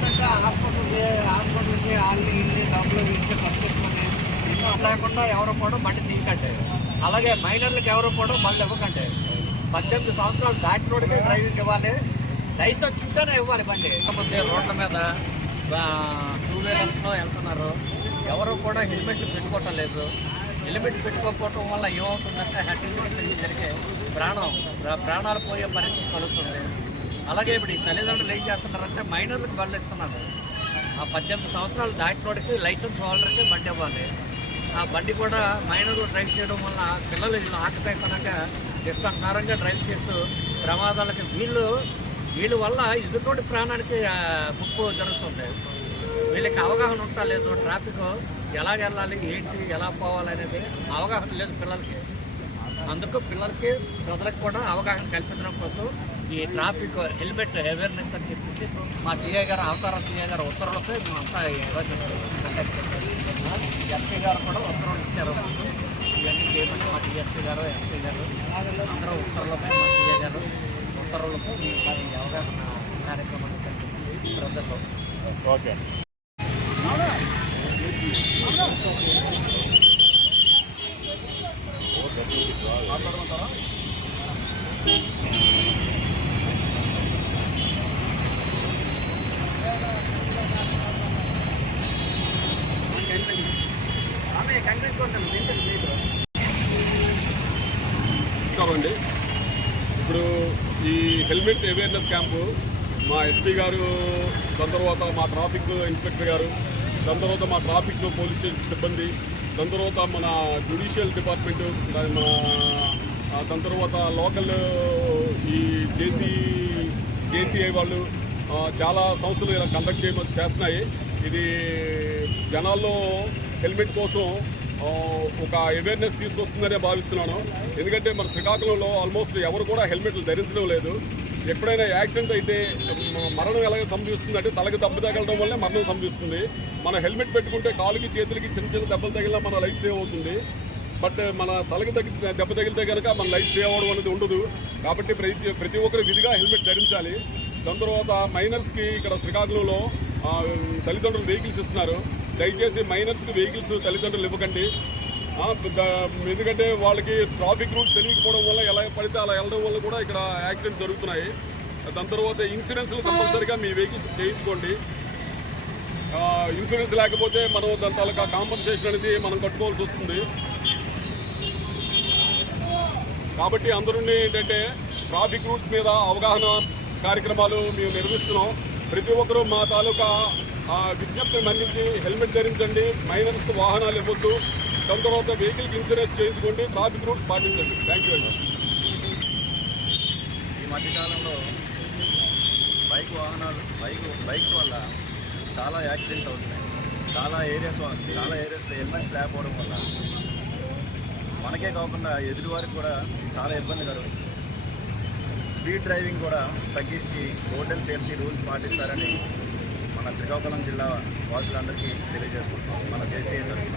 ఏంటంటే హాస్పిటల్కి వాళ్ళని ఇల్లు డబ్బులు ఇచ్చే పట్టుకొని ఎన్నో లేకుండా ఎవరు కూడా బండి తీయకండి. అలాగే మైనర్లకు ఎవరు కూడా బండ్లు ఇవ్వకండి. 18 సంవత్సరాలు దాటినోడికి డ్రైవింగ్ ఇవ్వాలి. లైసెన్స్ ఉంటేనే ఇవ్వాలి బండి. కాకపోతే రోడ్ల మీద టూ వీలర్స్లో వెళ్తున్నారు, ఎవరు కూడా హెల్మెట్లు పెట్టుకోవటం లేదు. హెల్మెట్ పెట్టుకోకపోవటం వల్ల ఏమవుతుందంటే హెడ్ ఇంజరీస్ జరిగే ప్రాణాలు పోయే పరిస్థితి కలుగుతుంది. అలాగే ఇప్పుడు ఈ తల్లిదండ్రులు ఏం చేస్తున్నారంటే మైనర్లకు బండ్లు ఇస్తున్నారు. ఆ 18 సంవత్సరాలు దాటినోడికి లైసెన్స్ హోల్డర్కి బండి ఇవ్వాలి. ఆ బండి కూడా మైనర్లు డ్రైవ్ చేయడం వల్ల పిల్లలు ఆకతాయితనంగా ఇష్టానుసారంగా డ్రైవ్ చేస్తూ ప్రమాదాలకి వీళ్ళ వల్ల ఎదుటి ప్రాణానికి ముప్పు జరుగుతుంది. వీళ్ళకి అవగాహన ఉంటా లేదు, ట్రాఫిక్ ఎలా వెళ్ళాలి, ఏంటి, ఎలా పోవాలి అనేది అవగాహన లేదు పిల్లలకి. అందుకు పిల్లలకి ప్రజలకు కూడా అవగాహన కల్పించడం కోసం ఈ ట్రాఫిక్ హెల్మెట్ అవేర్నెస్ అని చెప్పేసి మా సిఐ గారు అవతారం సిఐ గారు ఉత్తర్వులపై మేమంతా ఈరోజు కండక్ట్ చేస్తాం. ఎస్పీ గారు కూడా ఉత్తర్వులు ఇచ్చారు. ఇవన్నీ చేయమని మా డిఎస్పీ గారు, ఎస్పీ గారు అందరూ ఉత్తర్వులపై మా సిఐ గారు ఉత్తర్వులతో ఈ అవగాహన కార్యక్రమాన్ని కల్పించి ప్రజల్లో. ఓకే. మాట్లాడమంటారా? నమస్కారం అండి. ఇప్పుడు ఈ హెల్మెట్ అవేర్నెస్ క్యాంపు మా ఎస్పీ గారు, దాని తర్వాత మా ట్రాఫిక్ ఇన్స్పెక్టర్ గారు, దాని తర్వాత మా ట్రాఫిక్ పోలీస్ స్టేషన్ సిబ్బంది, దాని తర్వాత మన జ్యుడిషియల్ డిపార్ట్మెంటు, దాని తర్వాత లోకల్ ఈ జేసీఐ వాళ్ళు చాలా సంస్థలు ఇలా కండక్ట్ చేస్తున్నాయి. ఇది జనాల్లో హెల్మెట్ కోసం ఒక అవేర్నెస్ తీసుకొస్తుందనే భావిస్తున్నాను. ఎందుకంటే మన శ్రీకాకుళంలో ఆల్మోస్ట్ ఎవరు కూడా హెల్మెట్లు ధరించడం లేదు. ఎప్పుడైనా యాక్సిడెంట్ అయితే మరణం ఎలాగ సంభవిస్తుందంటే తలకి దెబ్బ తగలడం వల్లే మరణం సంభవిస్తుంది. మన హెల్మెట్ పెట్టుకుంటే కాలుకి చేతులకి చిన్న దెబ్బలు తగిలినా మన లైఫ్ సేవ్ అవుతుంది. బట్ మన తలకి దెబ్బ తగిలితే కనుక మన లైఫ్ సేవ్ అవ్వడం అనేది ఉండదు. కాబట్టి ప్రతి ఒక్కరు విధిగా హెల్మెట్ ధరించాలి. దాని తర్వాత మైనర్స్కి ఇక్కడ శ్రీకాకుళంలో తల్లిదండ్రులు వెహికల్స్ ఇస్తున్నారు. దయచేసి మైనర్స్కి వెహికల్స్ తల్లిదండ్రులు ఇవ్వకండి. ఎందుకంటే వాళ్ళకి ట్రాఫిక్ రూల్స్ తెలియకపోవడం వల్ల ఎలా పడితే అలా వెళ్ళడం వల్ల కూడా ఇక్కడ యాక్సిడెంట్స్ జరుగుతున్నాయి. దాని తర్వాత ఇన్సూరెన్స్లు కంపల్సరీగా మీ వెహికల్స్ చేయించుకోండి. ఇన్సూరెన్స్ లేకపోతే మనం దాని తాలూకా కాంపన్సేషన్ అనేది మనం కట్టుకోవాల్సి వస్తుంది. కాబట్టి అందరూ ఏంటంటే ట్రాఫిక్ రూల్స్ మీద అవగాహన కార్యక్రమాలు మేము నిర్వహిస్తున్నాం. ప్రతి ఒక్కరూ మా తాలూకా విజ్ఞప్తి మన్నించి హెల్మెట్ ధరించండి, మైనర్స్కి వాహనాలు ఇవ్వద్దు, దాని తర్వాత వెహికల్కి ఇన్సూరెన్స్ చేయించుకోండి, ట్రాఫిక్ రూల్స్ పాటించండి. థ్యాంక్ యూ అండి. ఈ మధ్యకాలంలో బైక్స్ వల్ల చాలా యాక్సిడెంట్స్ అవుతున్నాయి. చాలా ఏరియాస్లో హెల్మెట్స్ లేకపోవడం వల్ల మనకే కాకుండా ఎదుటివారికి కూడా చాలా ఇబ్బంది కలుగుతుంది. స్పీడ్ డ్రైవింగ్ కూడా తగ్గించి రోడ్ అండ్ సేఫ్టీ రూల్స్ పాటిస్తారని మన శ్రీకాకుళం జిల్లా వాసులందరికీ తెలియజేసుకుంటున్నాం మన జేసీఐ తరఫున.